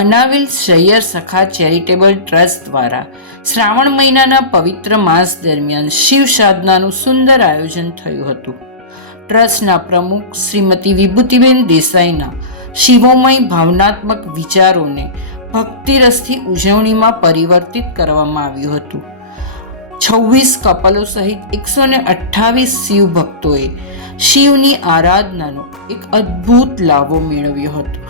અનાવિલ શૈયર સખા charitable trust દ્વારા શ્રાવણ મહિનાના પવિત્ર માસ દરમિયાન શિવ સાધનાનું સુંદર આયોજન થયું હતું. ટ્રસ્ટના પ્રમુખ શ્રીમતી વિભૂતિબેન દેસાઈના શિવોમય ભાવનાત્મક વિચારોને ભક્તિરસથી ઉજવણીમાં પરિવર્તિત કરવામાં આવ્યું હતું. 26 કપલો સહિત 128 શિવ ભક્તોએ શિવની આરાધનાનો એક અદ્ભુત લાવો મેળવ્યો હતો.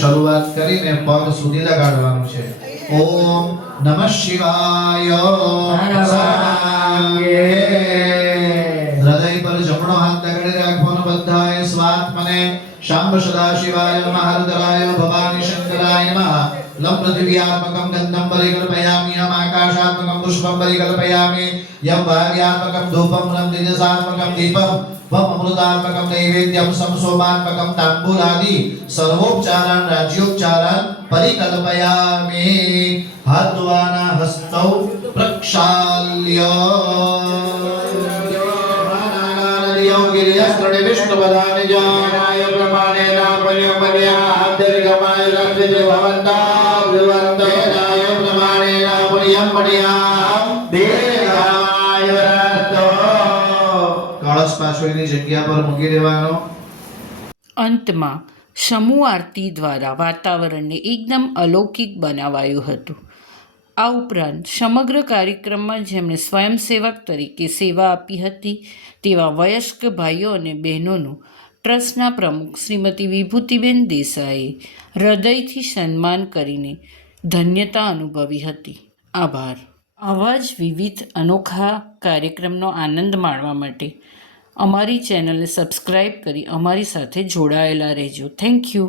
શરૂઆત કરીને પગ સુધી લગાડવાનું છે. ઓમ નમઃ શિવાય. હૃદય પર જમણો હાથ લગાડી રાખવાનો બધાએ. સ્વાત્મને शाम्ब सदाशिवाय नमः रुद्राय भवानी शंकराय नमः लं पृथिव्यात्मकं गन्धं परिकल्पयामि यम् आकाशात्मकं पुष्पं परिकल्पयामि यं वायुयात्मकं धूपं रं तेजसात्मकं दीपं वम अमृतात्मकं नैवेद्यं समसोमात्मकं ताम्बूलादि सर्वोपचारान् राज्योपचारान् परिकल्पयामि हाद्वाना हस्तौ प्रक्षाल्य गिरियस्त्रणे विष्णुपदानि जानाय प्रमाणेन पुण्यमन्याद्दीर्घमाय रक्षिते भवन्तां विवर्तयनाय प्रमाणेन पुण्यमन्यां दीर्घाय रस्तो કળશ પાછળની જગ્યા પર મૂકી દેવાનો. અંતમાં સમૂહ આરતી દ્વારા વાતાવરણને એકદમ અલૌકિક બનાવાયું હતું. આ ઉપરાંત સમગ્ર કાર્યક્રમમાં જેમણે સ્વયંસેવક તરીકે સેવા આપી હતી તેવા વયસ્ક ભાઈઓ અને બહેનોનું ટ્રસ્ટના પ્રમુખ શ્રીમતી વિભૂતિબેન દેસાઈએ હૃદયથી સન્માન કરીને ધન્યતા અનુભવી હતી. આભાર. આવા જ વિવિધ અનોખા કાર્યક્રમનો આનંદ માણવા માટે અમારી ચેનલને સબસ્ક્રાઈબ કરી અમારી સાથે જોડાયેલા રહેજો. Thank you.